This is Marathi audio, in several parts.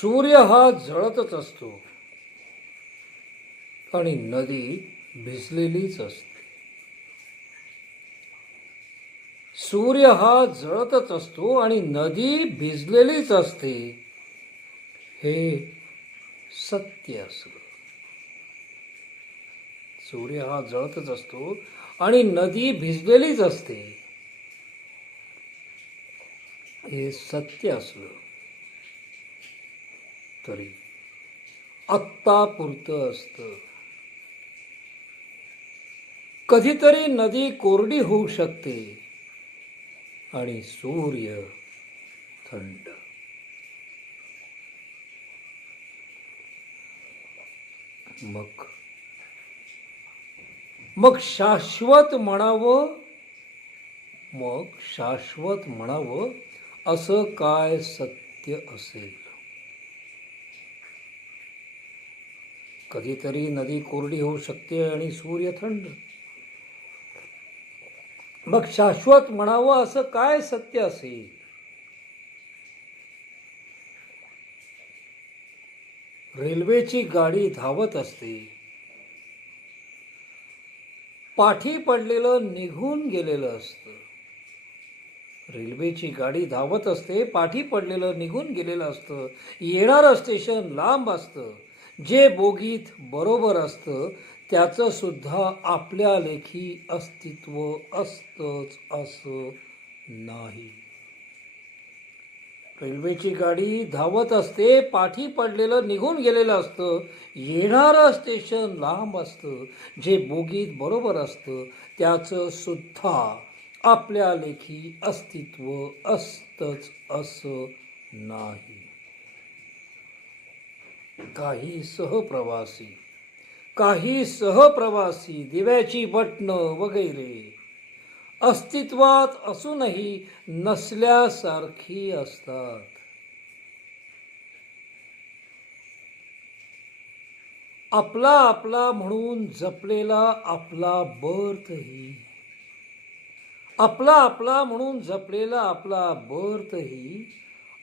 सूर्य हा जळतच असतो. आणि नदी भिजलेलीच असते. सूर्य हा जळतच असतो आणि नदी भिजलेलीच असते. हे सत्य असत. सूर्य हा जळतच असतो आणि नदी भिजलेलीच असते. हे सत्य असलं तरी. आत्तापुरतं असतं. कधीतरी नदी कोरडी होऊ शकते आणि सूर्य थंड. मग मग शाश्वत म्हणावं मग शाश्वत म्हणावं असं काय सत्य असेल? कधीतरी नदी कोरडी होऊ शकते आणि सूर्य थंड. मग शाश्वत म्हणावं असं काय सत्य असेल? रेल्वेची गाडी धावत असते. पाठी पडलेलं निघून गेलेलं असतं. रेल्वेची गाडी धावत असते पाठी पडलेलं निघून गेलेलं असतं. येणारं स्टेशन लांब असतं. जे बोगीत बरोबर असतं त्याचं सुद्धा आपल्या लेखी अस्तित्व असतंच असं नाही. रेल्वेची गाडी धावत असते पाठी पडलेलं निघून गेलेलं असतं येणारं स्टेशन लांब असतं जे बोगीत बरोबर असतं त्याचं सुद्धा आपल्या लेखी अस्तित्व असतंच असं नाही. काही सहप्रवासी काही सहप्रवासी दिव्याची बटणं वगैरे. अस्तित्वात असूनही नसल्यासारखी असतात. आपला आपला म्हणून जपलेला आपला बर्थही. आपला आपला म्हणून जपलेला आपला बर्थही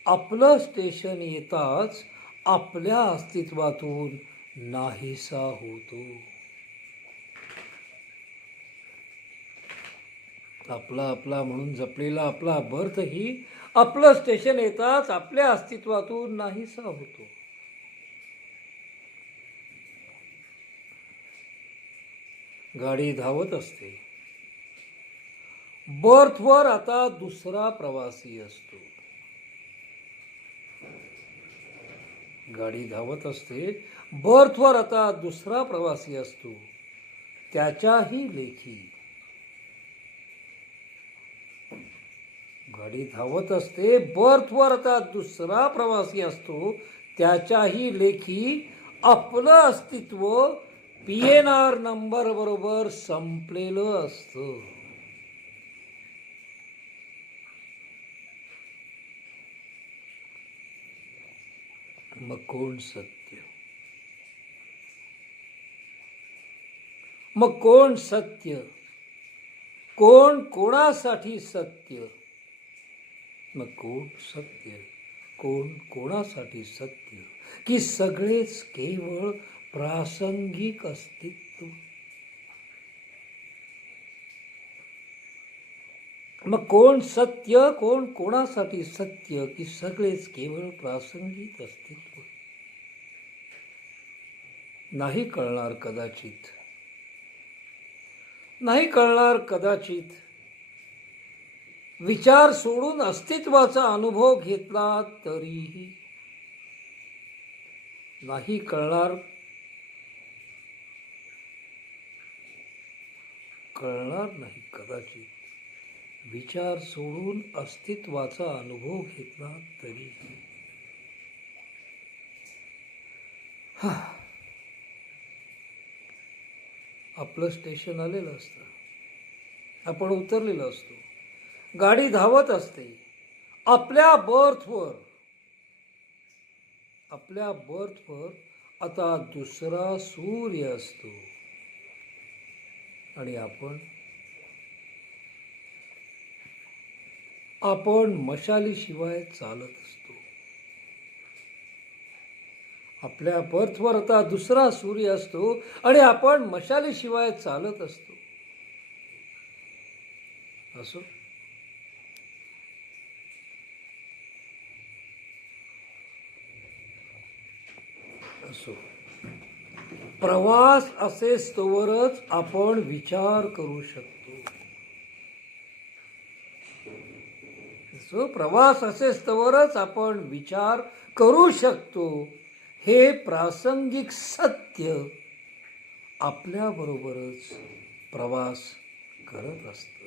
आपलं स्टेशन येताच आपल्या अस्तित्वातून नाहीसा होतो. आपला आपला म्हणून जपलेला आपला बर्थही आपलं स्टेशन येताच आपल्या अस्तित्वातून नाहीसा होतो. गाडी धावत असते. बर्थवर आता दुसरा प्रवासी असतो. गाडी धावत असते बर्थवर आता दुसरा प्रवासी असतो. त्याच्याही लेखी. गाडी धावत असते बर्थवर आता दुसरा प्रवासी असतो त्याच्याही लेखी आपलं अस्तित्व पी एन आर नंबर बरोबर संपलेलं असतं. मग कोण सत्य? मग कोण सत्य? कोण कोणासाठी सत्य? मग कोण सत्य? कोण कोणासाठी सत्य? की सगळेच केवळ प्रासंगिक अस्तित्व? मग कोण सत्य कोण कोणासाठी सत्य की सगळेच केवळ प्रासंगिक अस्तित्व? नाही कळणार कदाचित. नाही कळणार कदाचित. विचार सोडून अस्तित्वाचा अनुभव घेतला तरीही. नाही कळणार. कळणार नाही कदाचित. विचार सोडून अस्तित्वाचा अनुभव घेतला तरी. आपलं स्टेशन आलेलं असतं. आपण उतरलेलो असतो. गाडी धावत असते. आपल्या बर्थवर. आपल्या बर्थवर आता दुसरा सूर्य असतो. आणि आपण आपण मशालीशिवाय चालत असतो. आपल्या बर्थवर आता दुसरा सूर्य असतो आणि आपण मशालीशिवाय चालत असतो. असो? असो. प्रवास असे तोवरच आपण विचार करू शकतो. असो प्रवास असेस्तवरच आपण विचार करू शकतो. हे प्रासंगिक सत्य आपल्याबरोबरच प्रवास करत असतं.